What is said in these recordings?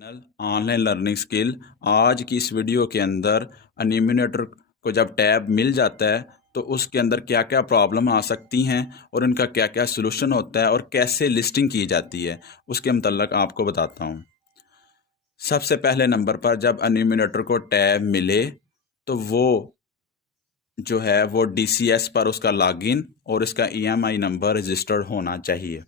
Channel online learning skill. आज की इस वीडियो के अंदर एनिमेटर को जब टैब मिल जाता है तो उसके अंदर क्या क्या प्रॉब्लम आ सकती हैं और उनका क्या क्या सलूशन होता है और कैसे लिस्टिंग की जाती है उसके मतलब आपको बताता हूँ। सबसे पहले नंबर पर जब एनिमेटर को टैब मिले तो वो जो है वो DCS पर उसका लॉगिन और इसका EMI नंबर रजिस्टर्ड होना चाहिए।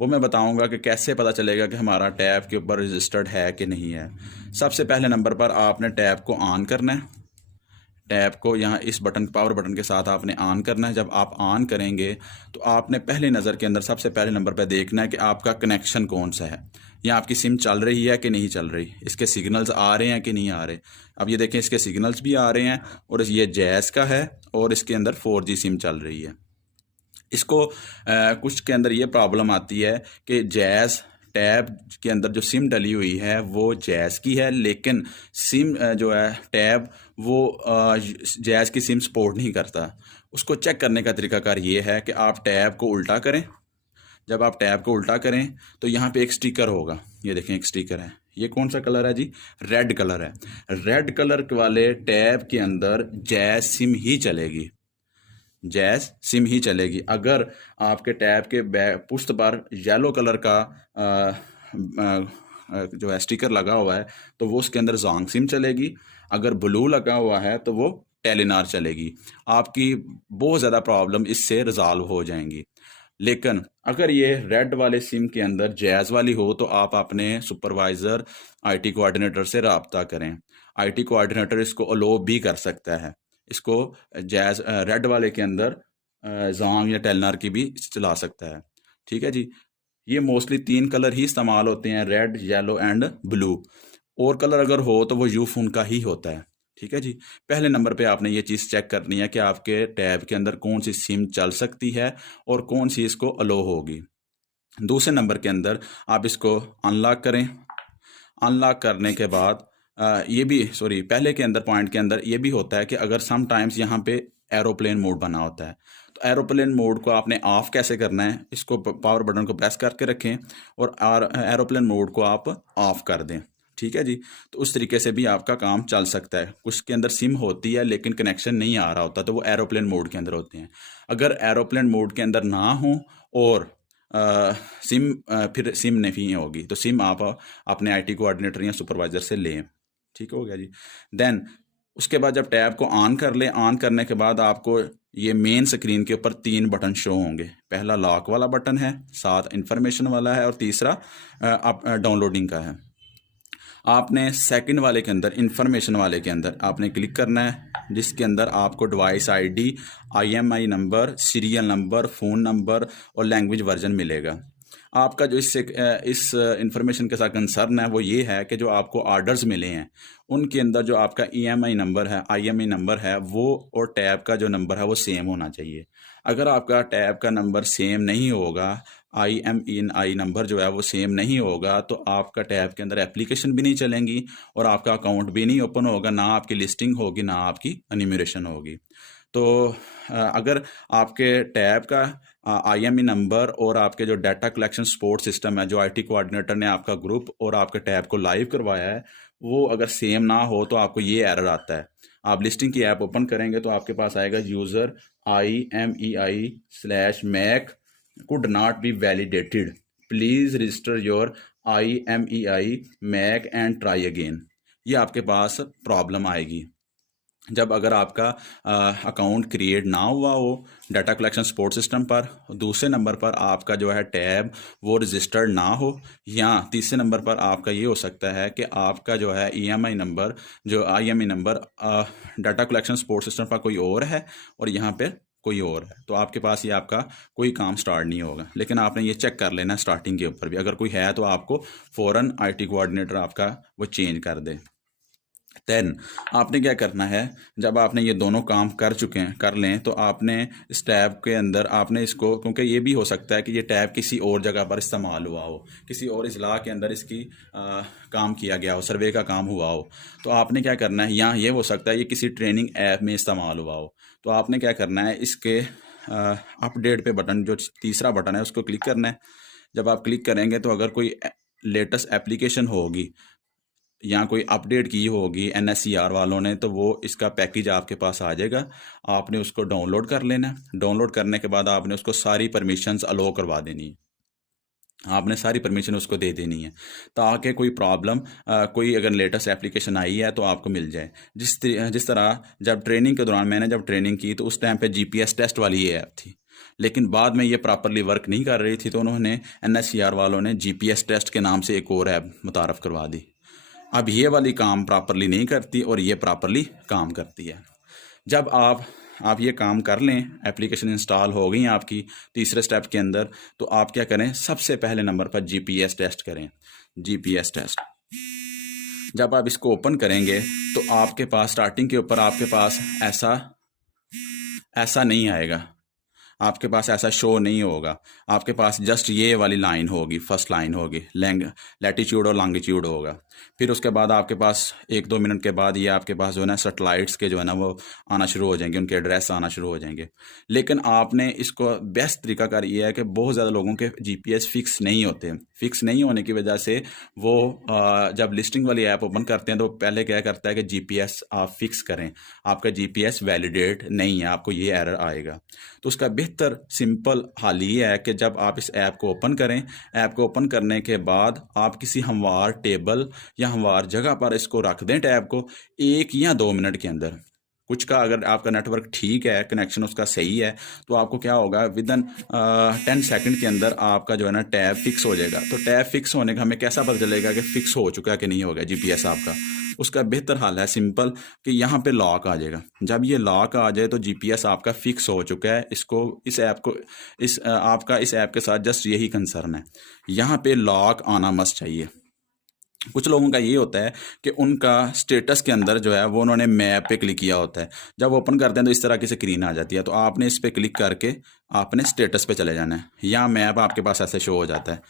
वो मैं बताऊंगा कि कैसे पता चलेगा कि हमारा टैब के ऊपर रजिस्टर्ड है कि नहीं है। सबसे पहले नंबर पर आपने टैब को ऑन करना है। टैब को यहाँ इस बटन पावर बटन के साथ आपने ऑन करना है। जब आप ऑन करेंगे तो आपने पहले नज़र के अंदर सबसे पहले नंबर पर देखना है कि आपका कनेक्शन कौन सा है, या आपकी सिम चल रही है कि नहीं चल रही, इसके सिग्नल्स आ रहे हैं कि नहीं आ रहे। अब ये देखें, इसके सिग्नल्स भी आ रहे हैं और ये जैज़ का है और इसके अंदर 4G सिम चल रही है। इसको कुछ के अंदर ये प्रॉब्लम आती है कि जैज़ टैब के अंदर जो सिम डली हुई है वो जैज़ की है, लेकिन सिम जो है टैब वो जैज़ की सिम सपोर्ट नहीं करता। उसको चेक करने का तरीकाकार ये है कि आप टैब को उल्टा करें। जब आप टैब को उल्टा करें तो यहाँ पे एक स्टिकर होगा, ये देखें एक स्टिकर है। ये कौन सा कलर है जी? रेड कलर है। रेड कलर वाले टैब के अंदर जैज़ सिम ही चलेगी, जैज़ सिम ही चलेगी। अगर आपके टैब के पुष्ट पर येलो कलर का जो है स्टिकर लगा हुआ है तो वो उसके अंदर जोंग सिम चलेगी। अगर ब्लू लगा हुआ है तो वो टेलीनार चलेगी। आपकी बहुत ज़्यादा प्रॉब्लम इससे रिजॉल्व हो जाएंगी। लेकिन अगर ये रेड वाले सिम के अंदर जैज़ वाली हो तो आप अपने सुपरवाइज़र IT कोऑर्डिनेटर से रब्ता करें। IT कोऑर्डिनेटर इसको अलो भी कर सकता है। इसको जैज़ रेड वाले के अंदर जोंग या टेलनार की भी चला सकता है। ठीक है जी। ये मोस्टली 3 कलर ही इस्तेमाल होते हैं, रेड, येलो एंड ब्लू। और कलर अगर हो तो वो यूफोन का ही होता है। ठीक है जी। पहले नंबर पे आपने ये चीज़ चेक करनी है कि आपके टैब के अंदर कौन सी सिम चल सकती है और कौन सी इसको अलो होगी। दूसरे नंबर के अंदर आप इसको अनलॉक करें। अनलॉक करने के बाद ये भी पहले के अंदर पॉइंट के अंदर ये भी होता है कि अगर सम टाइम्स यहाँ पे एरोप्लेन मोड बना होता है तो एरोप्लेन मोड को आपने ऑफ कैसे करना है, इसको पावर बटन को प्रेस करके रखें और एरोप्लेन मोड को आप ऑफ कर दें। ठीक है जी। तो उस तरीके से भी आपका काम चल सकता है। कुछ के अंदर सिम होती है लेकिन कनेक्शन नहीं आ रहा होता तो वो एरोप्लेन मोड के अंदर होते हैं। अगर एरोप्लेन मोड के अंदर ना हो और फिर सिम नहीं होगी तो सिम आप अपने IT कोऑर्डिनेटर या सुपरवाइज़र से लें। ठीक हो गया जी। देन उसके बाद जब टैब को ऑन कर लें, ऑन करने के बाद आपको ये मेन स्क्रीन के ऊपर 3 बटन शो होंगे। पहला लॉक वाला बटन है, साथ इंफॉर्मेशन वाला है और तीसरा डाउनलोडिंग का है। आपने सेकंड वाले के अंदर, इंफॉर्मेशन वाले के अंदर आपने क्लिक करना है, जिसके अंदर आपको device ID, IMI number, serial number, phone number और लैंग्वेज वर्जन मिलेगा। आपका जो इस इंफॉर्मेशन के साथ कंसर्न है वो ये है कि जो आपको ऑर्डर्स मिले हैं उनके अंदर जो आपका EMI नंबर है, IMI नंबर है, वो और टैब का जो नंबर है वो सेम होना चाहिए। अगर आपका टैब का नंबर सेम नहीं होगा, IMEI नंबर जो है वो सेम नहीं होगा, तो आपका टैब के अंदर एप्लीकेशन भी नहीं चलेंगी और आपका अकाउंट भी नहीं ओपन होगा, ना आपकी लिस्टिंग होगी, ना आपकी एन्यूमरेशन होगी। तो अगर आपके टैब का IME नंबर और आपके जो डाटा कलेक्शन सपोर्ट सिस्टम है, जो IT कोऑर्डिनेटर ने आपका ग्रुप और आपके टैब को लाइव करवाया है, वो अगर सेम ना हो तो आपको ये एरर आता है। आप लिस्टिंग की ऐप ओपन करेंगे तो आपके पास आएगा user IMEI/MAC could not be validated, please register your IMEI/MAC and try again। ये आपके पास प्रॉब्लम आएगी जब अगर आपका अकाउंट क्रिएट ना हुआ हो डाटा कलेक्शन सपोर्ट सिस्टम पर, दूसरे नंबर पर आपका जो है टैब वो रजिस्टर्ड ना हो, या तीसरे नंबर पर आपका ये हो सकता है कि आपका जो है EMI नंबर, जो IME number data collection support system पर कोई और है और यहाँ पे कोई और है, तो आपके पास ये आपका कोई काम स्टार्ट नहीं होगा। लेकिन आपने ये चेक कर लेना स्टार्टिंग के ऊपर भी, अगर कोई है तो आपको फ़ौरन IT कोऑर्डिनेटर आपका वो चेंज कर दे। देन आपने क्या करना है, जब आपने ये दोनों काम कर लें तो आपने इस टैब के अंदर आपने इसको, क्योंकि ये भी हो सकता है कि ये टैब किसी और जगह पर इस्तेमाल हुआ हो, किसी और इजला के अंदर इसकी काम किया गया हो, सर्वे का काम हुआ हो, तो आपने क्या करना है, या ये हो सकता है ये किसी ट्रेनिंग ऐप में इस्तेमाल हुआ हो, तो आपने क्या करना है, इसके अपडेट पे बटन, जो तीसरा बटन है उसको क्लिक करना है। जब आप क्लिक करेंगे तो अगर कोई लेटेस्ट एप्लीकेशन होगी या कोई अपडेट की होगी NSCR वालों ने, तो वो इसका पैकेज आपके पास आ जाएगा। आपने उसको डाउनलोड कर लेना है। डाउनलोड करने के बाद आपने उसको सारी परमिशंस अलो करवा देनी है। आपने सारी परमिशन उसको दे देनी है ताकि कोई प्रॉब्लम कोई अगर लेटेस्ट एप्लीकेशन आई है तो आपको मिल जाए। जिस तरह जब ट्रेनिंग के दौरान मैंने जब ट्रेनिंग की तो उस टाइम पे GPS टेस्ट वाली ये ऐप थी, लेकिन बाद में ये प्रॉपरली वर्क नहीं कर रही थी, तो उन्होंने NSCR वालों ने GPS टेस्ट के नाम से एक और ऐप मुतारफ़ करवा दी। अब ये वाली काम प्रॉपरली नहीं करती और ये प्रॉपरली काम करती है। जब आप ये काम कर लें, एप्लीकेशन इंस्टॉल हो गई आपकी तीसरे स्टेप के अंदर, तो आप क्या करें, सबसे पहले नंबर पर GPS टेस्ट करें। GPS टेस्ट जब आप इसको ओपन करेंगे तो आपके पास स्टार्टिंग के ऊपर आपके पास ऐसा नहीं आएगा, आपके पास ऐसा शो नहीं होगा। आपके पास जस्ट ये वाली लाइन होगी, फर्स्ट लाइन होगी, लैटिट्यूड और लॉन्गिट्यूड होगा। फिर उसके बाद आपके पास 1-2 मिनट के बाद ये आपके पास जो है ना सैटेलाइट्स के जो है ना वो आना शुरू हो जाएंगे, उनके एड्रेस आना शुरू हो जाएंगे। लेकिन आपने इसको बेस्ट तरीकाकार ये है कि बहुत ज़्यादा लोगों के GPS फिक्स नहीं होते। फिक्स नहीं होने की वजह से वो जब लिस्टिंग वाली ऐप ओपन करते हैं तो पहले क्या करता है कि GPS आप फिक्स करें, आपका GPS वैलिडेट नहीं है, आपको ये एरर आएगा। तो उसका बेहतर सिंपल हल ये है कि जब आप इस ऐप को ओपन करें, ऐप को ओपन करने के बाद आप किसी हमवार टेबल या हमवार जगह पर इसको रख दें टैब को 1 या 2 मिनट के अंदर। कुछ का अगर आपका नेटवर्क ठीक है, कनेक्शन उसका सही है, तो आपको क्या होगा, विदिन 10 सेकंड के अंदर आपका जो है ना टैब फिक्स हो जाएगा। तो टैब फिक्स होने का हमें कैसा पता चलेगा कि फिक्स हो चुका है कि नहीं हो गया GPS आपका? उसका बेहतर हाल है सिंपल कि यहाँ पे लॉक आ जाएगा। जब ये लॉक आ जाए तो GPS आपका फिक्स हो चुका है। आपका इस ऐप के साथ जस्ट यही कंसर्न है, यहाँ पे लॉक आना मस्ट चाहिए। कुछ लोगों का ये होता है कि उनका स्टेटस के अंदर जो है वो उन्होंने मैप पे क्लिक किया होता है, जब ओपन करते हैं तो इस तरह की स्क्रीन आ जाती है। तो आपने इस पर क्लिक करके आपने स्टेटस पे चले जाना है, या मैप आपके पास ऐसे शो हो जाता है।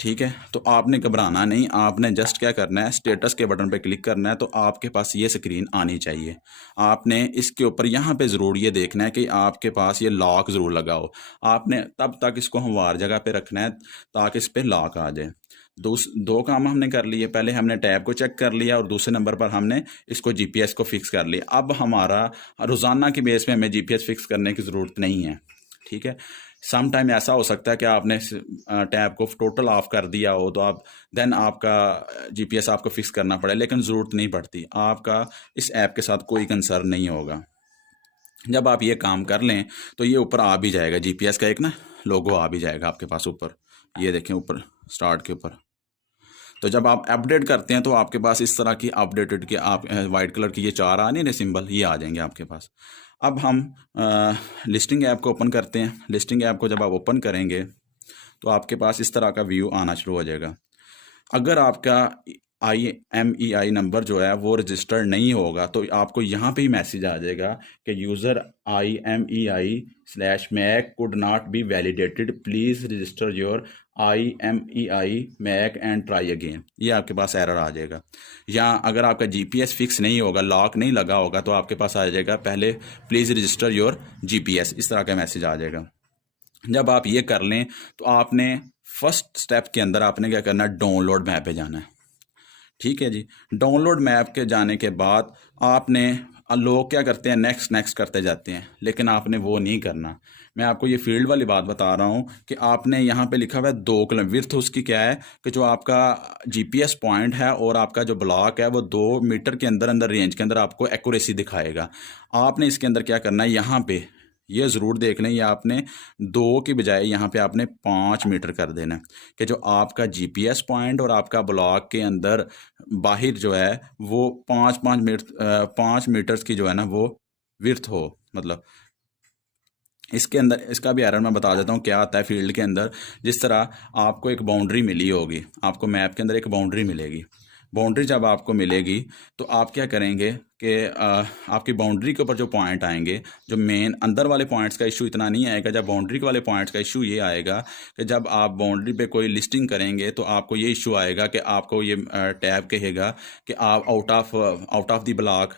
ठीक है, तो आपने घबराना नहीं, आपने जस्ट क्या करना है, स्टेटस के बटन पे क्लिक करना है, तो आपके पास ये स्क्रीन आनी चाहिए। आपने इसके ऊपर यहाँ पे ज़रूर ये देखना है कि आपके पास ये लॉक ज़रूर लगा हो। आपने तब तक इसको हमवार जगह पे रखना है ताकि इस पर लॉक आ जाए। दो काम हमने कर लिए, पहले हमने टैब को चेक कर लिया और दूसरे नंबर पर हमने इसको GPS को फिक्स कर लिया। अब हमारा रोज़ाना की बेस पे हमें GPS फिक्स करने की ज़रूरत नहीं है। ठीक है, सम टाइम ऐसा हो सकता है कि आपने टैब को टोटल ऑफ कर दिया हो, तो आपका GPS आपको फिक्स करना पड़े, लेकिन ज़रूरत नहीं पड़ती। आपका इस ऐप के साथ कोई कंसर्न नहीं होगा। जब आप ये काम कर लें तो ये ऊपर आ भी जाएगा, GPS का एक ना लोगो आ भी जाएगा आपके पास ऊपर, ये देखें ऊपर स्टार्ट के ऊपर। तो जब आप अपडेट करते हैं तो आपके पास इस तरह की अपडेटेड की आप वाइट कलर की ये 4 आने ने सिंबल, ये आ जाएंगे आपके पास। अब हम लिस्टिंग ऐप को ओपन करते हैं। लिस्टिंग ऐप को जब आप ओपन करेंगे तो आपके पास इस तरह का व्यू आना शुरू हो जाएगा। अगर आपका IMEI नंबर जो है वो रजिस्टर्ड नहीं होगा तो आपको यहाँ पे ही मैसेज आ जाएगा कि user IMEI/MAC could not be validated, please register your IMEI/MAC and try again. ये आपके पास एरर आ जाएगा। या अगर आपका GPS फिक्स नहीं होगा, लॉक नहीं लगा होगा, तो आपके पास आ जाएगा पहले प्लीज़ रजिस्टर योर GPS, इस तरह का मैसेज आ जाएगा। जब आप ये कर लें तो आपने फर्स्ट स्टेप के अंदर आपने क्या करना है, डाउनलोड मैप पे जाना है। ठीक है जी, डाउनलोड मैप के जाने के बाद आपने, लोग क्या करते हैं, नेक्स्ट नेक्स्ट करते जाते हैं, लेकिन आपने वो नहीं करना। मैं आपको ये फील्ड वाली बात बता रहा हूँ कि आपने यहाँ पे लिखा हुआ है 2 किलोमीटर विर्थ, उसकी क्या है कि जो आपका GPS पॉइंट है और आपका जो ब्लॉक है वो 2 मीटर के अंदर अंदर रेंज के अंदर आपको एक्यूरेसी दिखाएगा। आपने इसके अंदर क्या करना है, यहाँ पे ये ज़रूर देख लें, ये आपने 2 की बजाय यहाँ पे आपने 5 मीटर कर देना है कि जो आपका GPS पॉइंट और आपका ब्लॉक के अंदर बाहर जो है वो 5 मीटर्स की जो है ना वो विर्थ हो। मतलब इसके अंदर इसका भी एरर मैं बता देता हूँ क्या आता है फील्ड के अंदर। जिस तरह आपको एक बाउंड्री मिली होगी, आपको मैप के अंदर एक बाउंड्री मिलेगी। बाउंड्री जब आपको मिलेगी तो आप क्या करेंगे कि आपकी बाउंड्री के ऊपर जो पॉइंट आएंगे, जो मेन अंदर वाले पॉइंट्स का इशू इतना नहीं आएगा। जब बाउंड्री वाले पॉइंट्स का इशू ये आएगा कि जब आप बाउंड्री पे कोई लिस्टिंग करेंगे तो आपको ये इशू आएगा कि आपको ये टैब कहेगा कि आप आउट ऑफ द ब्लॉक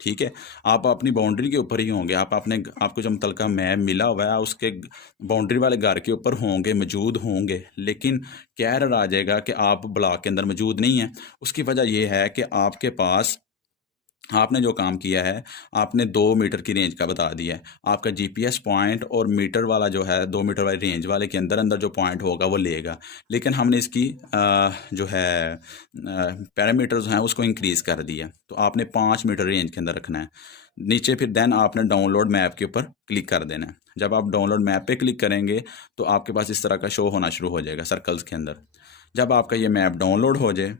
ठीक है, आप अपनी बाउंड्री के ऊपर ही होंगे, आपको जो मुतलका मैप मिला हुआ है उसके बाउंड्री वाले घर के ऊपर होंगे, मौजूद होंगे, लेकिन क्या एरर आ जाएगा कि आप ब्लॉक के अंदर मौजूद नहीं हैं। उसकी वजह यह है कि आपके पास आपने जो काम किया है, आपने 2 मीटर की रेंज का बता दिया है। आपका जीपीएस पॉइंट और मीटर वाला जो है 2 मीटर वाली रेंज वाले के अंदर अंदर जो पॉइंट होगा वो लेगा, लेकिन हमने इसकी जो है पैरामीटर्स हैं उसको इंक्रीज़ कर दिया, तो आपने 5 मीटर रेंज के अंदर रखना है नीचे। फिर देन आपने डाउनलोड मैप के ऊपर क्लिक कर देना है। जब आप डाउनलोड मैप पे क्लिक करेंगे तो आपके पास इस तरह का शो होना शुरू हो जाएगा सर्कल्स के अंदर। जब आपका ये मैप डाउनलोड हो जाए,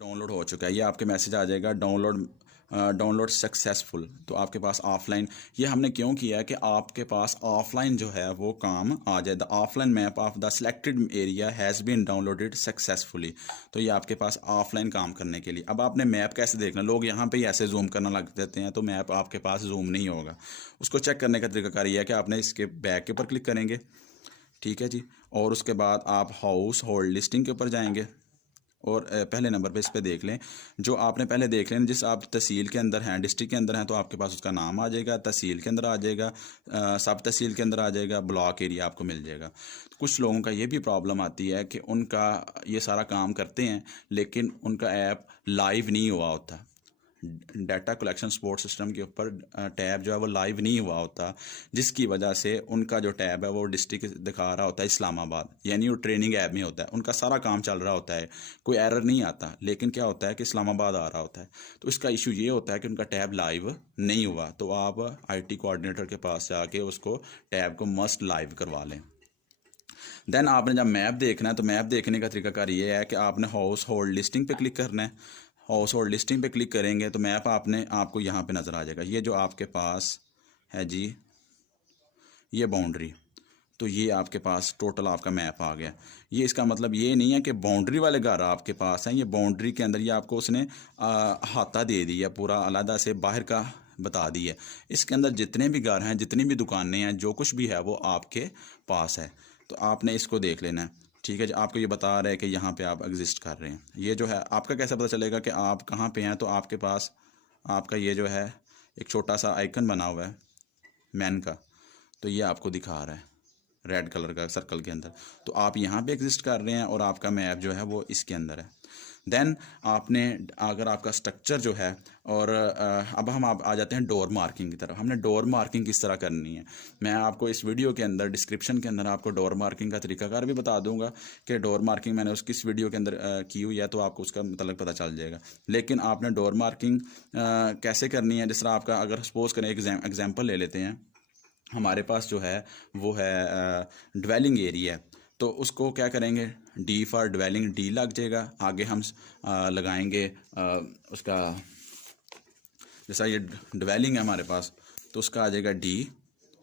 डाउनलोड हो चुका है, ये आपके मैसेज आ जाएगा डाउनलोड सक्सेसफुल। तो आपके पास ऑफलाइन, ये हमने क्यों किया है कि आपके पास ऑफलाइन जो है वो काम आ जाए। The offline map of the selected area has been downloaded successfully. तो ये आपके पास ऑफलाइन काम करने के लिए। अब आपने मैप कैसे देखना, लोग यहाँ पे ही ऐसे जूम करना लग देते हैं तो मैप आपके पास जूम नहीं होगा। उसको चेक करने का तरीकाकार ये है कि आपने इसके बैक के ऊपर क्लिक करेंगे, ठीक है जी, और उसके बाद आप हाउस होल्ड लिस्टिंग के ऊपर जाएंगे और पहले नंबर पे इस पे देख लें, जो आपने पहले देख लें जिस आप तहसील के अंदर हैं, डिस्ट्रिक्ट के अंदर हैं, तो आपके पास उसका नाम आ जाएगा, तहसील के अंदर आ जाएगा, सब तहसील के अंदर आ जाएगा, ब्लॉक एरिया आपको मिल जाएगा। कुछ लोगों का ये भी प्रॉब्लम आती है कि उनका ये सारा काम करते हैं लेकिन उनका ऐप लाइव नहीं हुआ होता। डाटा कलेक्शन सपोर्ट सिस्टम के ऊपर टैब जो है वो लाइव नहीं हुआ होता, जिसकी वजह से उनका जो टैब है वो डिस्ट्रिक्ट दिखा रहा होता है इस्लामाबाद, यानी वो ट्रेनिंग ऐप में होता है, उनका सारा काम चल रहा होता है, कोई एरर नहीं आता, लेकिन क्या होता है कि इस्लामाबाद आ रहा होता है। तो इसका इशू ये होता है कि उनका टैब लाइव नहीं हुआ। तो आप IT कोऑर्डिनेटर के पास जाके उसको टैब को मस्ट लाइव करवा लें। देन आपने जब मैप देखना है तो मैप देखने का तरीकाकार ये है कि आपने हाउस होल्ड लिस्टिंग पे क्लिक करना है। हाउस होल्ड लिस्टिंग पे क्लिक करेंगे तो मैप आपको यहाँ पे नज़र आ जाएगा। ये जो आपके पास है जी, ये बाउंड्री, तो ये आपके पास टोटल आपका मैप आ गया। ये इसका मतलब ये नहीं है कि बाउंड्री वाले घर आपके पास हैं, ये बाउंड्री के अंदर ये आपको उसने अहाता दे दिया, पूरा अलहदा से बाहर का बता दी है। इसके अंदर जितने भी घर हैं, जितनी भी दुकानें हैं, जो कुछ भी है वो आपके पास है। तो आपने इसको देख लेना है, ठीक है जी। आपको ये बता रहा है कि यहाँ पे आप एग्जिस्ट कर रहे हैं। ये जो है आपका कैसे पता चलेगा कि आप कहाँ पे हैं, तो आपके पास आपका ये जो है एक छोटा सा आइकन बना हुआ है मैन का, तो ये आपको दिखा रहा है रेड कलर का सर्कल के अंदर, तो आप यहाँ पे एग्जिस्ट कर रहे हैं और आपका मैप जो है वो इसके अंदर है। देन आपने अगर आपका स्ट्रक्चर जो है, और अब हम आप आ जाते हैं डोर मार्किंग की तरफ। हमने डोर मार्किंग किस तरह करनी है, मैं आपको इस वीडियो के अंदर डिस्क्रिप्शन के अंदर आपको डोर मार्किंग का तरीकाकार भी बता दूंगा कि डोर मार्किंग मैंने उसकी इस वीडियो के अंदर की हुई है, तो आपको उसका मतलब पता चल जाएगा। लेकिन आपने डोर मार्किंग कैसे करनी है, जिस तरह आपका अगर सपोज करें एग्जाम्पल ले लेते हैं, हमारे पास जो है वो है ड्वेलिंग एरिया, तो उसको क्या करेंगे, डी फॉर ड्वेलिंग, डी लग जाएगा। आगे हम लगाएंगे उसका, जैसा ये ड्वेलिंग है हमारे पास तो उसका आ जाएगा डी।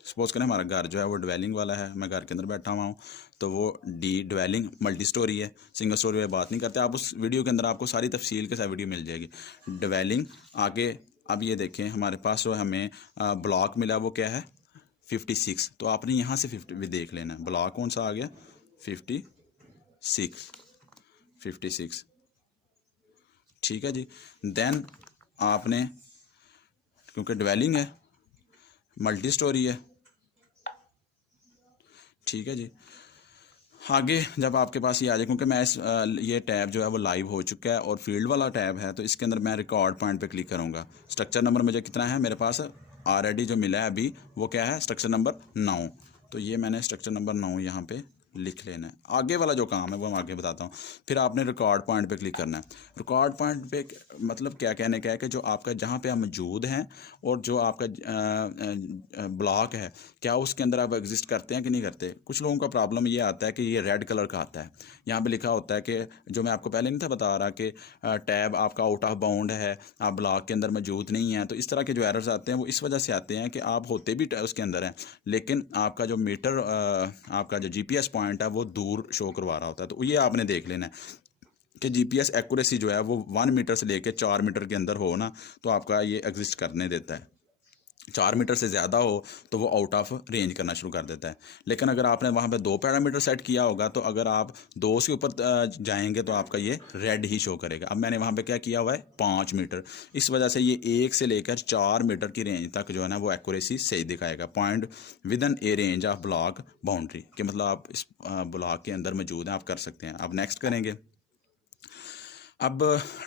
सपोज करें हमारा घर जो है वो ड्वेलिंग वाला है, मैं घर के अंदर बैठा हुआ हूँ, तो वो डी ड्वेलिंग मल्टी स्टोरी है, सिंगल स्टोरी में बात नहीं करते। आप उस वीडियो के अंदर आपको सारी तफसील के साथ वीडियो मिल जाएगी। ड्वेलिंग आगे, अब ये देखें हमारे पास जो हमें ब्लॉक मिला वो क्या है 56, तो आपने यहाँ से 50 भी देख लेना है, ब्लॉक कौन सा आ गया 56, ठीक है जी। देन आपने, क्योंकि ड्वेलिंग है मल्टी स्टोरी है, ठीक है जी। आगे जब आपके पास ये आ जाए, क्योंकि मैं ये टैब जो है वो लाइव हो चुका है और फील्ड वाला टैब है, तो इसके अंदर मैं रिकॉर्ड पॉइंट पे क्लिक करूँगा। स्ट्रक्चर नंबर मुझे कितना है, मेरे पास ऑलरेडी जो मिला है अभी वो क्या है, स्ट्रक्चर नंबर 9, तो ये मैंने स्ट्रक्चर नंबर 9 यहाँ पे लिख लेना है। आगे वाला जो काम है वो मैं आगे बताता हूँ। फिर आपने रिकॉर्ड पॉइंट पे क्लिक करना है। रिकॉर्ड पॉइंट पे मतलब क्या कहने का है कि जो आपका जहाँ पे आप मौजूद हैं और जो आपका ब्लॉक है, क्या उसके अंदर आप एग्जिस्ट करते हैं कि नहीं करते। कुछ लोगों का प्रॉब्लम ये आता है कि ये रेड कलर का आता है, यहाँ पे लिखा होता है कि जो मैं आपको पहले नहीं था बता रहा कि टैब आपका आउट ऑफ बाउंड है, आप ब्लॉक के अंदर मौजूद नहीं हैं। तो इस तरह के जो एरर्स आते हैं वो इस वजह से आते हैं कि आप होते भी उसके अंदर हैं, लेकिन आपका जो मीटर आपका जो GPS पॉइंट है वो दूर शो करवा रहा होता है। तो ये आपने देख लेना है कि GPS एक्यूरेसी जो है वो 1 मीटर से लेके 4 मीटर के अंदर हो ना, तो आपका ये एग्जिस्ट करने देता है। 4 मीटर से ज़्यादा हो तो वो आउट ऑफ रेंज करना शुरू कर देता है। लेकिन अगर आपने वहाँ पे 2 पैरामीटर सेट किया होगा तो अगर आप 2 से ऊपर जाएंगे तो आपका ये रेड ही शो करेगा। अब मैंने वहाँ पे क्या किया हुआ है 5 मीटर, इस वजह से ये 1 से लेकर 4 मीटर की रेंज तक जो है ना वो एक्यूरेसी सही दिखाएगा। Point with in A range of block boundary के मतलब आप इस ब्लॉक के अंदर मौजूद हैं, आप कर सकते हैं। अब नेक्स्ट करेंगे। अब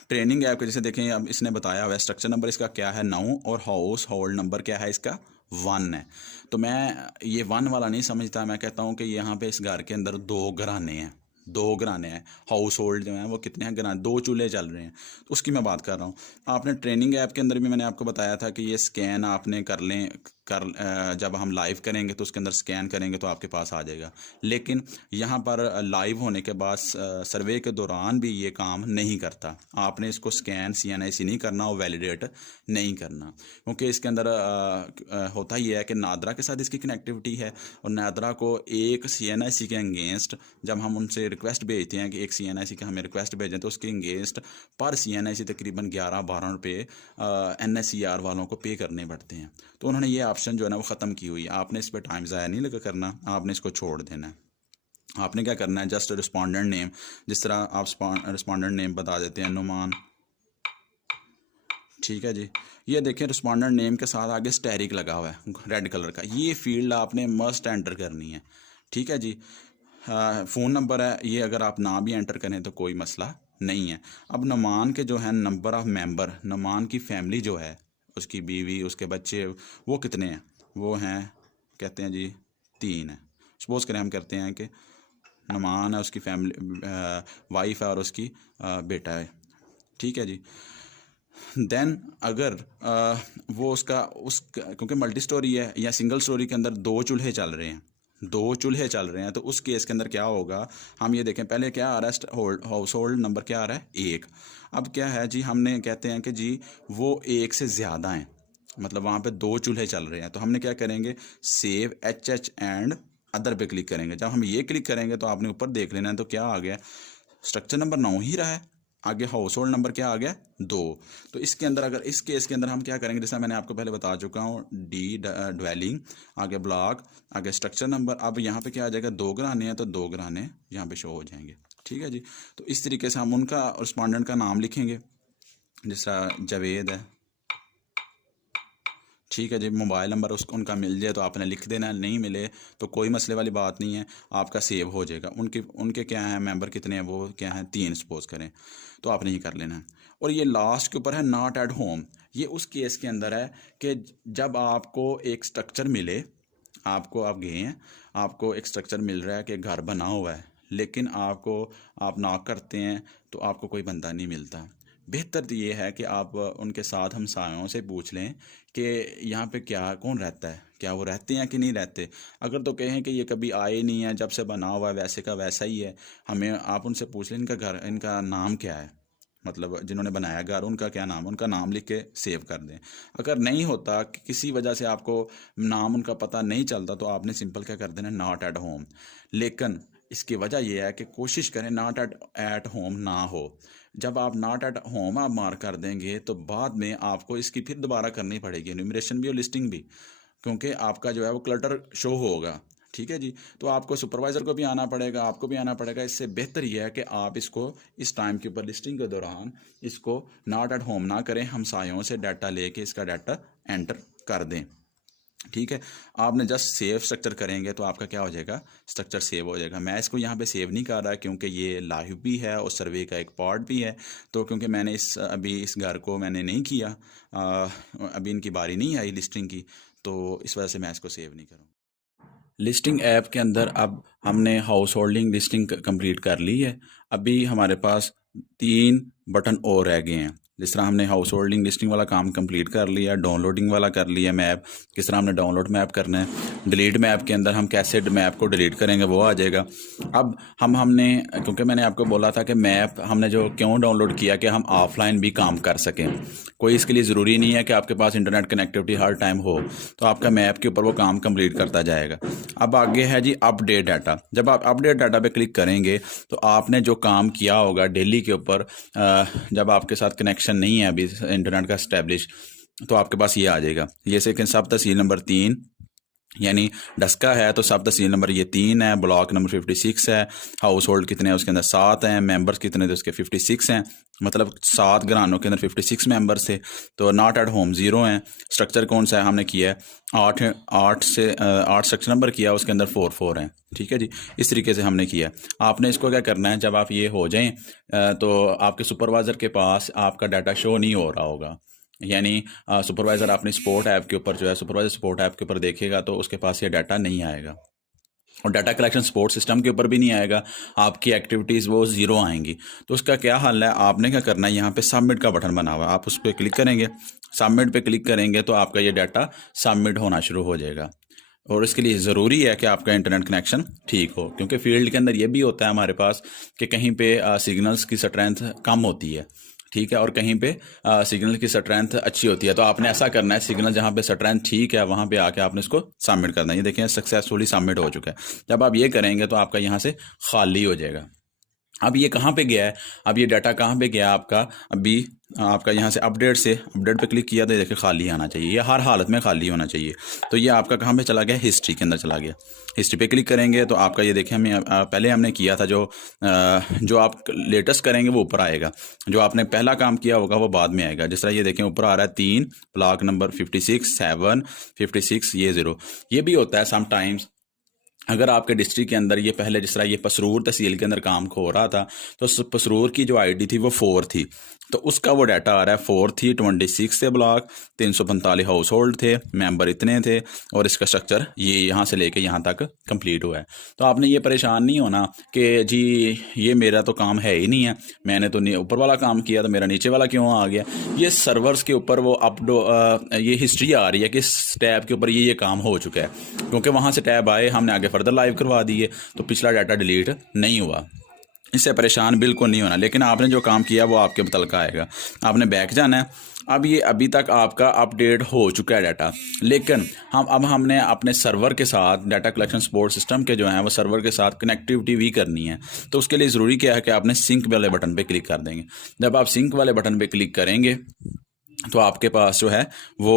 ट्रेनिंग ऐप के जैसे देखें, अब इसने बताया हुआ है स्ट्रक्चर नंबर इसका क्या है 9 और हाउस होल्ड नंबर क्या है इसका 1 है। तो मैं ये 1 वाला नहीं समझता, मैं कहता हूँ कि यहाँ पे इस घर के अंदर 2 घराने हैं, 2 घराने हैं। हाउस होल्ड जो है वो कितने हैं घराने, 2 चूल्हे चल रहे हैं, तो उसकी मैं बात कर रहा हूँ। आपने ट्रेनिंग ऐप के अंदर भी मैंने आपको बताया था कि ये स्कैन आपने कर लें जब हम लाइव करेंगे तो उसके अंदर स्कैन करेंगे तो आपके पास आ जाएगा। लेकिन यहाँ पर लाइव होने के बाद सर्वे के दौरान भी ये काम नहीं करता। आपने इसको स्कैन CNIC नहीं करना और वैलिडेट नहीं करना, क्योंकि इसके अंदर होता ही है कि नादरा के साथ इसकी कनेक्टिविटी है और नादरा को एक CNIC के अगेंस्ट जब हम उनसे रिक्वेस्ट भेजते हैं कि एक CNIC का हमें रिक्वेस्ट भेजें तो उसके अगेंस्ट पर CNIC तकरीबन 11-12 रुपये NSCR वालों को पे करने पड़ते हैं। तो उन्होंने ये ऑप्शन जो है ना वो ख़त्म की हुई है। आपने इस पर टाइम ज़ाया नहीं लगा करना, आपने इसको छोड़ देना है। आपने क्या करना है, जस्ट रिस्पॉन्डेंट नेम, जिस तरह आप रिस्पॉन्डेंट नेम बता देते हैं नुमान, ठीक है जी। ये देखें रिस्पॉन्डेंट नेम के साथ आगे स्टेरिक लगा हुआ है रेड कलर का, ये फील्ड आपने मस्ट एंटर करनी है, ठीक है जी। फ़ोन नंबर है, ये अगर आप ना भी एंटर करें तो कोई मसला नहीं है। अब नुमान के जो है नंबर ऑफ़ मेंबर, नुमान की फैमिली जो है, उसकी बीवी उसके बच्चे वो कितने हैं, वो हैं कहते हैं जी 3 है। सपोज़ करें हम करते हैं कि नुमान है, उसकी फैमिली वाइफ है और उसकी बेटा है, ठीक है जी। देन अगर वो उसका क्योंकि मल्टी स्टोरी है या सिंगल स्टोरी के अंदर 2 चूल्हे चल रहे हैं, 2 चूल्हे चल रहे हैं, तो उस केस के अंदर क्या होगा, हम ये देखें पहले क्या आ रहा है हाउस होल्ड नंबर क्या आ रहा है 1। अब क्या है जी, हमने कहते हैं कि जी वो 1 से ज़्यादा हैं, मतलब वहाँ पे 2 चूल्हे चल रहे हैं, तो हमने क्या करेंगे सेव HH एंड अदर पे क्लिक करेंगे। जब हम ये क्लिक करेंगे तो आपने ऊपर देख लेना है, तो क्या आ गया स्ट्रक्चर नंबर 9 ही रहा है, आगे हाउस होल्ड नंबर क्या आ गया 2। तो इसके अंदर अगर इस केस के अंदर हम क्या करेंगे, जैसा मैंने आपको पहले बता चुका हूँ D ड्वेलिंग, आगे ब्लॉक, आगे स्ट्रक्चर नंबर। अब यहाँ पे क्या आ जाएगा 2 घराने हैं तो 2 घराने यहाँ पे शो हो जाएंगे, ठीक है जी। तो इस तरीके से हम उनका रिस्पॉन्डेंट का नाम लिखेंगे, जिस तरह जावेद है, ठीक है जी। मोबाइल नंबर उसको उनका मिल जाए तो आपने लिख देना, नहीं मिले तो कोई मसले वाली बात नहीं है, आपका सेव हो जाएगा। उनके क्या हैं मेंबर कितने हैं, वो क्या हैं 3 सपोज करें, तो आपने ही कर लेना है। और ये लास्ट के ऊपर है नॉट एट होम, ये उस केस के अंदर है कि जब आपको एक स्ट्रक्चर मिले, आप गए हैं, आपको एक स्ट्रक्चर मिल रहा है कि घर बना हुआ है, लेकिन आप नॉक करते हैं तो आपको कोई बंदा नहीं मिलता। बेहतर तो ये है कि आप उनके साथ हमसायों से पूछ लें कि यहाँ पे क्या कौन रहता है, क्या वो रहते हैं कि नहीं रहते। अगर तो कहें कि ये कभी आए नहीं है, जब से बना हुआ है वैसे का वैसा ही है, हमें आप उनसे पूछ लें इनका नाम क्या है, मतलब जिन्होंने बनाया घर उनका क्या नाम, उनका नाम लिख के सेव कर दें। अगर नहीं होता कि किसी वजह से आपको नाम उनका पता नहीं चलता तो आपने सिंपल क्या कर देना नॉट एट होम। लेकिन इसकी वजह यह है कि कोशिश करें नॉट एट होम ना हो। जब आप नॉट एट होम आप मार्क कर देंगे तो बाद में आपको इसकी फिर दोबारा करनी पड़ेगी, न्यूमरेशन भी और लिस्टिंग भी, क्योंकि आपका जो है वो क्लटर शो होगा, ठीक है जी। तो आपको सुपरवाइज़र को भी आना पड़ेगा, आपको भी आना पड़ेगा। इससे बेहतर यह है कि आप इसको इस टाइम के ऊपर लिस्टिंग के दौरान इसको नॉट एट होम ना करें, हमसायों से डाटा लेके इसका डाटा एंटर कर दें, ठीक है। आपने जस्ट सेव स्ट्रक्चर करेंगे तो आपका क्या हो जाएगा, स्ट्रक्चर सेव हो जाएगा। मैं इसको यहाँ पे सेव नहीं कर रहा क्योंकि ये लाइव भी है और सर्वे का एक पार्ट भी है, तो क्योंकि मैंने अभी इस घर को मैंने नहीं किया, अभी इनकी बारी नहीं आई लिस्टिंग की, तो इस वजह से मैं इसको सेव नहीं करूँ। लिस्टिंग ऐप के अंदर अब हमने हाउस होल्डिंग लिस्टिंग कंप्लीट कर ली है। अभी हमारे पास 3 बटन और रह गए हैं। जिस तरह हमने हाउस होल्डिंग लिस्टिंग वाला काम कंप्लीट कर लिया, डाउनलोडिंग वाला कर लिया, मैप किस तरह हमने डाउनलोड मैप करना है, डिलीट मैप के अंदर हम कैसे मैप को डिलीट करेंगे वो आ जाएगा। अब हमने क्योंकि मैंने आपको बोला था कि मैप हमने जो क्यों डाउनलोड किया कि हम ऑफलाइन भी काम कर सकें, कोई इसके लिए ज़रूरी नहीं है कि आपके पास इंटरनेट कनेक्टिविटी हर टाइम हो, तो आपका मैप के ऊपर वो काम कंप्लीट करता जाएगा। अब आगे है जी अपडेट डाटा। जब आप अपडेट डाटा पे क्लिक करेंगे तो आपने जो काम किया होगा डेली के ऊपर, जब आपके साथ कनेक्शन नहीं है अभी इंटरनेट का इस्टेब्लिश, तो आपके पास ये आ जाएगा। जैसे कि सब तहसील नंबर 3 यानी डस्का है तो सब तहसील नंबर ये 3 है, ब्लॉक नंबर 56 है, हाउस होल्ड कितने हैं उसके अंदर 7 हैं, मेंबर्स कितने थे उसके 56 हैं, मतलब 7 घरानों के अंदर 56 मेंबर्स थे। तो नॉट एट होम 0 हैं। स्ट्रक्चर कौन सा है हमने किया है 8 स्ट्रक्चर नंबर किया, उसके अंदर 4 हैं। ठीक है जी, इस तरीके से हमने किया। आपने इसको क्या करना है, जब आप ये हो जाएं तो आपके सुपरवाइज़र के पास आपका डाटा शो नहीं हो रहा होगा, यानी सुपरवाइज़र अपनी सपोर्ट ऐप के ऊपर जो है, सुपरवाइज़र सपोर्ट ऐप के ऊपर देखेगा तो उसके पास ये डाटा नहीं आएगा, और डाटा कलेक्शन सपोर्ट सिस्टम के ऊपर भी नहीं आएगा, आपकी एक्टिविटीज़ वो 0 आएंगी। तो उसका क्या हल है, आपने क्या करना है, यहाँ पे सबमिट का बटन बना हुआ है, आप उस पर क्लिक करेंगे, सबमिट पे क्लिक करेंगे तो आपका ये डाटा सबमिट होना शुरू हो जाएगा। और इसके लिए ज़रूरी है कि आपका इंटरनेट कनेक्शन ठीक हो, क्योंकि फील्ड के अंदर ये भी होता है हमारे पास कि कहीं पे सिग्नल्स की स्ट्रेंथ कम होती है, ठीक है, और कहीं पे सिग्नल की स्ट्रेंथ अच्छी होती है। तो आपने ऐसा करना है, सिग्नल जहाँ पे स्ट्रेंथ ठीक है वहाँ पे आके आपने इसको सबमिट करना है। ये देखें सक्सेसफुली सबमिट हो चुका है। जब आप ये करेंगे तो आपका यहाँ से खाली हो जाएगा। अब ये कहाँ पे गया है, अब ये डाटा कहाँ पे गया आपका, अभी आपका यहाँ से अपडेट पे क्लिक किया तो देखिए खाली आना चाहिए, ये हर हालत में खाली होना चाहिए। तो ये आपका कहाँ पे चला गया, हिस्ट्री के अंदर चला गया। हिस्ट्री पे क्लिक करेंगे तो आपका ये देखें हमें पहले हमने किया था जो आप लेटेस्ट करेंगे वो ऊपर आएगा, जो आपने पहला काम किया होगा वो बाद में आएगा। जिस तरह ये देखें ऊपर आ रहा है 3 ब्लॉक नंबर 56 7 56 ये 0। ये भी होता है समटाइम्स, अगर आपके डिस्ट्रिक्ट के अंदर ये पहले जिस तरह ये पसरूर तहसील के अंदर काम हो रहा था तो पसरूर की जो आईडी थी वो 4 थी, तो उसका वो डाटा आ रहा है 4 थी, 26 थे ब्लॉक, 345 हाउस होल्ड थे, मेंबर इतने थे, और इसका स्ट्रक्चर ये यहाँ से लेके यहाँ तक कंप्लीट हुआ है। तो आपने ये परेशान नहीं होना कि जी ये मेरा तो काम है ही नहीं है, मैंने तो ऊपर वाला काम किया तो मेरा नीचे वाला क्यों आ गया। ये सर्वर्स के ऊपर वो ये हिस्ट्री आ रही है कि इस टैब के ऊपर ये काम हो चुका है, क्योंकि वहाँ से टैब आए हमने आगे फर्दर लाइव करवा दिए तो पिछला डाटा डिलीट नहीं हुआ। इससे परेशान बिल्कुल नहीं होना, लेकिन आपने जो काम किया वो आपके मुतलका आएगा। आपने बैक जाना है। अब ये अभी तक आपका अपडेट हो चुका है डाटा, लेकिन हमने अपने सर्वर के साथ डाटा कलेक्शन सपोर्ट सिस्टम के जो हैं वो सर्वर के साथ कनेक्टिविटी भी करनी है। तो उसके लिए ज़रूरी क्या है कि आपने सिंक वाले बटन पे क्लिक कर देंगे। जब आप सिंक वाले बटन पे क्लिक करेंगे तो आपके पास जो है वो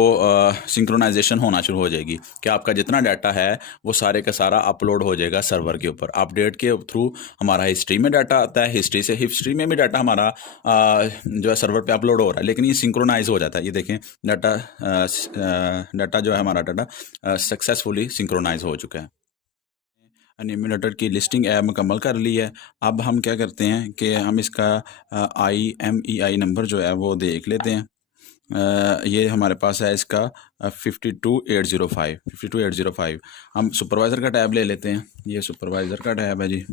सिंक्रोनाइजेशन होना शुरू हो जाएगी कि आपका जितना डाटा है वो सारे का सारा अपलोड हो जाएगा सर्वर के ऊपर। अपडेट के थ्रू हमारा हिस्ट्री में डाटा आता है, हिस्ट्री में भी डाटा हमारा जो है सर्वर पे अपलोड हो रहा है, लेकिन ये सिंक्रोनाइज हो जाता है। ये देखें डाटा जो है हमारा डाटा सक्सेसफुली सिंक्रोनाइज हो चुका है। एनिमेटर की लिस्टिंग ऐप मुकम्मल कर ली है। अब हम क्या करते हैं कि हम इसका IMEI नंबर जो है वो देख लेते हैं। ये हमारे पास है इसका 52805। हम सुपरवाइज़र का टैब ले लेते हैं। ये सुपरवाइज़र का टैब है जी,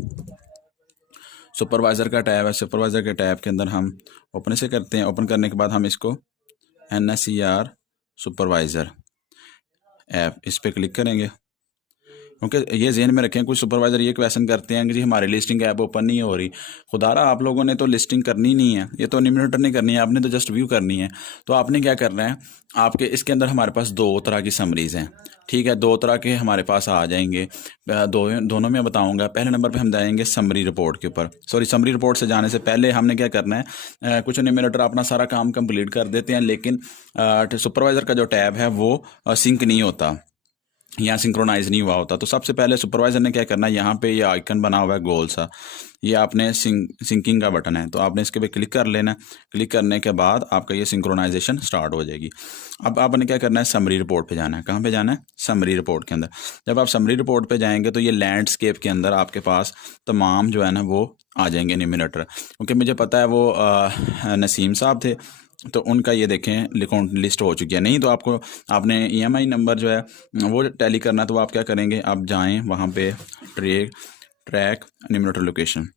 सुपरवाइज़र का टैब है। सुपरवाइज़र के टैब के अंदर हम ओपन से करते हैं। ओपन करने के बाद हम इसको NSER सुपरवाइज़र ऐप इस पर क्लिक करेंगे, क्योंकि ये ज़हन में रखें कुछ सुपरवाइज़र ये क्वेश्चन करते हैं कि जी हमारी लिस्टिंग ऐप ओपन नहीं हो रही। खुदारा आप लोगों ने तो लिस्टिंग करनी नहीं है, ये तो एनिमेटर नहीं करनी है, आपने तो जस्ट व्यू करनी है। तो आपने क्या करना है, आपके इसके अंदर हमारे पास 2 तरह की समरीज़ हैं, ठीक है, 2 तरह के हमारे पास आ जाएंगे। दोनों में बताऊंगा। पहले नंबर पे हम जाएंगे समरी रिपोर्ट के ऊपर। समरी रिपोर्ट से जाने से पहले हमने क्या करना है, कुछ एनिमेटर अपना सारा काम कंप्लीट कर देते हैं, लेकिन सुपरवाइज़र का जो टैब है वो सिंक नहीं होता, यहाँ सिंक्रोनाइज नहीं हुआ होता। तो सबसे पहले सुपरवाइज़र ने क्या करना है, यहाँ पे ये आइकन बना हुआ है गोल सा, ये आपने सिंकिंग का बटन है, तो आपने इसके पे क्लिक कर लेना। क्लिक करने के बाद आपका ये सिंक्रोनाइजेशन स्टार्ट हो जाएगी। अब आपने क्या करना है, समरी रिपोर्ट पे जाना है। कहाँ पे जाना है, समरी रिपोर्ट के अंदर। जब आप समरी रिपोर्ट पे जाएंगे तो ये लैंडस्केप के अंदर आपके पास तमाम जो है ना वो आ जाएंगे एनिमेटर, क्योंकि मुझे पता है वो नसीम साहब थे तो उनका ये देखें लिस्ट हो चुकी है। नहीं तो आपने EMI नंबर जो है वो टैली करना, तो आप क्या करेंगे, आप जाएं वहाँ पे ट्रैक एनिमेटर लोकेशन,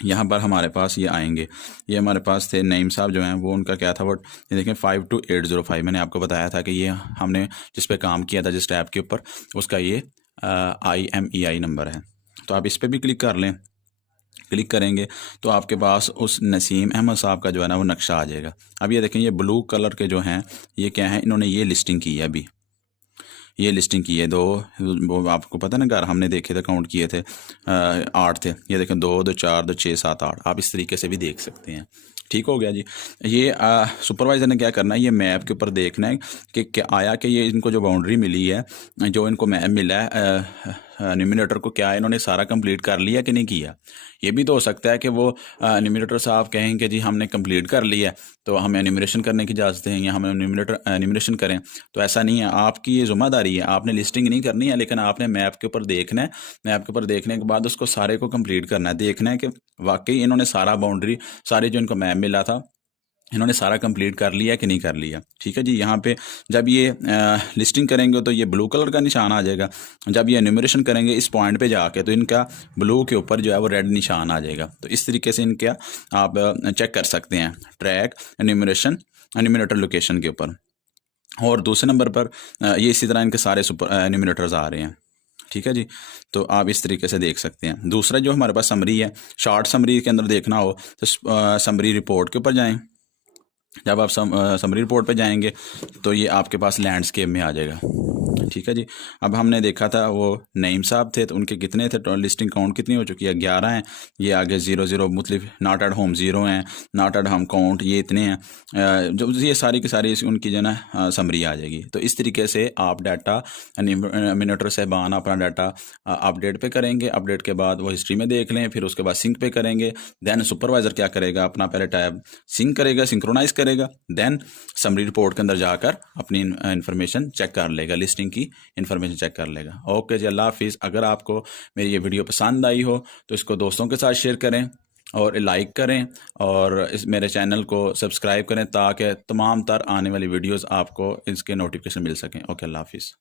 यहाँ पर हमारे पास ये आएंगे। ये हमारे पास थे नईम साहब जो हैं, वो उनका क्या था, वो ये देखें 52805। मैंने आपको बताया था कि ये हमने जिस पे काम किया था जिस टैब के ऊपर, उसका ये IMEI नंबर है। तो आप इस पर भी क्लिक कर लें। क्लिक करेंगे तो आपके पास उस नसीम अहमद साहब का जो है ना वो नक्शा आ जाएगा। अब ये देखें, ये ब्लू कलर के जो हैं ये क्या है, इन्होंने ये लिस्टिंग की है, अभी ये लिस्टिंग की है 2, वो आपको पता ना घर हमने देखे थे, काउंट किए थे 8 थे। ये देखें 2 2 4 2 6 7 8, आप इस तरीके से भी देख सकते हैं, ठीक हो गया जी। ये सुपरवाइज़र ने क्या करना है, ये मैप के ऊपर देखना है कि क्या आया कि ये इनको जो बाउंड्री मिली है, जो इनको मैप मिला है न्यूमिनेटर को, क्या इन्होंने सारा कंप्लीट कर लिया कि नहीं किया। ये भी तो हो सकता है कि वो न्यूमिनेटर साहब कहें कि जी हमने कंप्लीट कर लिया, तो हमें एन्यूमरेशन करने की इजाज़त है या हम एन्यूमरेशन करें। तो ऐसा नहीं है, आपकी ये ज़िम्मेदारी है, आपने लिस्टिंग नहीं करनी है, लेकिन आपने मैप के ऊपर देखना है। मैप के ऊपर देखने के बाद उसको सारे को कंप्लीट करना है, देखना है कि वाकई इन्होंने सारा बाउंड्री, सारे जो इनको मैप मिला था, इन्होंने सारा कंप्लीट कर लिया कि नहीं कर लिया। ठीक है जी। यहाँ पे जब ये लिस्टिंग करेंगे तो ये ब्लू कलर का निशान आ जाएगा, जब ये एन्यूमरेशन करेंगे इस पॉइंट पे जाके तो इनका ब्लू के ऊपर जो है वो रेड निशान आ जाएगा। तो इस तरीके से इनका आप चेक कर सकते हैं ट्रैक एन्यूमरेशन एन्यूमरेटर लोकेशन के ऊपर। और दूसरे नंबर पर ये इसी तरह इनके सारे सुपर एन्यूमरेटर्स आ रहे हैं। ठीक है जी। तो आप इस तरीके से देख सकते हैं। दूसरा जो हमारे पास समरी है, शॉर्ट समरी के अंदर देखना हो तो समरी रिपोर्ट के ऊपर जाएँ। जब आप समरी रिपोर्ट पे जाएंगे तो ये आपके पास लैंडस्केप में आ जाएगा। ठीक है जी। अब हमने देखा था वो नईम साहब थे, तो उनके कितने थे, लिस्टिंग काउंट कितनी हो चुकी है, 11 हैं। ये आगे 0 मुख्तलिफ, नॉट एट होम 0 हैं, नॉट एट होम काउंट ये इतने हैं। जो ये सारी की सारी उनकी जो ना समरी आ जाएगी। तो इस तरीके से आप डाटा एन्यूमरेटर साहबान अपना डाटा अपडेट पे करेंगे। अपडेट के बाद वो हिस्ट्री में देख लें, फिर उसके बाद सिंक पे करेंगे। दैन सुपरवाइज़र क्या करेगा, अपना पहले टैब सिंक करेगा, सिंक्रोनाइज करेगा, देन समरी रिपोर्ट के अंदर जाकर अपनी इन्फॉर्मेशन चेक कर लेगा, लिस्टिंग की इन्फॉर्मेशन चेक कर लेगा। ओके जी, अल्लाह हाफिज़। अगर आपको मेरी ये वीडियो पसंद आई हो तो इसको दोस्तों के साथ शेयर करें और लाइक करें और इस मेरे चैनल को सब्सक्राइब करें ताकि तमाम तर आने वाली वीडियोज़ आपको इसके नोटिफिकेशन मिल सकें। ओके, अल्लाह हाफिज़।